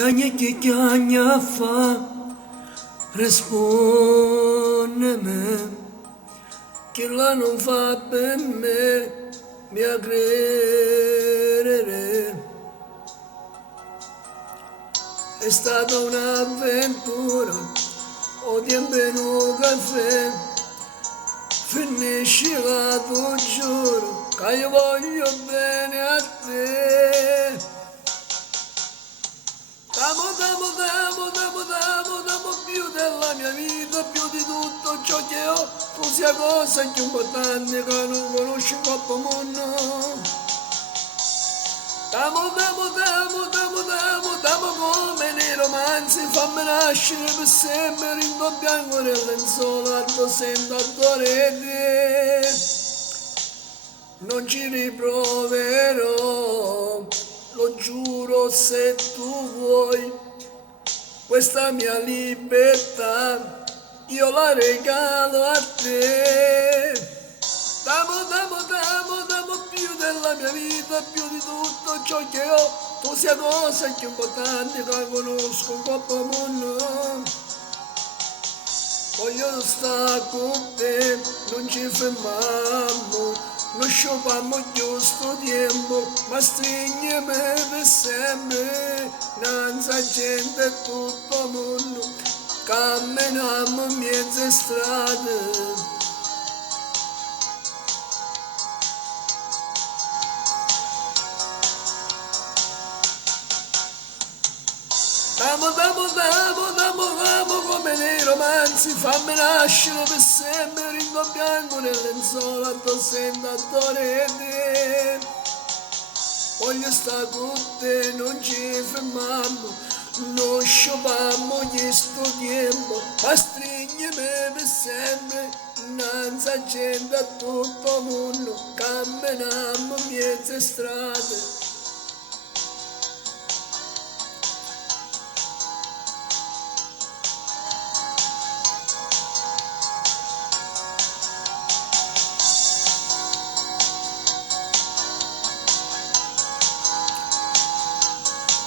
che chiagna fa, rispondimi, che la non fa per me, mi a credere. È stata un'avventura, ho tempo in un caffè, finiscila tu giuro, che io voglio bene a te. T'amo più della mia vita, più di tutto ciò che ho, tu sia cosa che un po' tanti che non conosci in coppa mondo. T'amo come nei romanzi, fammi nascere per sempre, in tuo bianco nel lenzuolo, alto sento ancora te. Non ci riproverò, lo giuro se tu vuoi, questa mia libertà io la regalo a te. T'amo più della mia vita, più di tutto ciò che ho, tu sia cosa che un po' tanti che conosco un po' mondo. Voglio stare con te, non ci fermiamo, non scioppiamo giusto tempo, ma stringiamo per sempre, nanza gente tutto il mondo, camminiamo in mezze strade. T'amo come nei romanzi, fammi nascere per sempre, ringo bianco nel lenzuolo, alto sento adore te. Voglio stare con te, non ci fermiamo, non scioppiamo questo tempo, ma stringiami per sempre, innanzi a gente a tutto il mondo, camminiamo in mezze strade.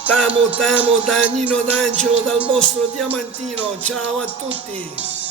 Tamo, Danino D'Angelo dal vostro Diamantino, ciao a tutti!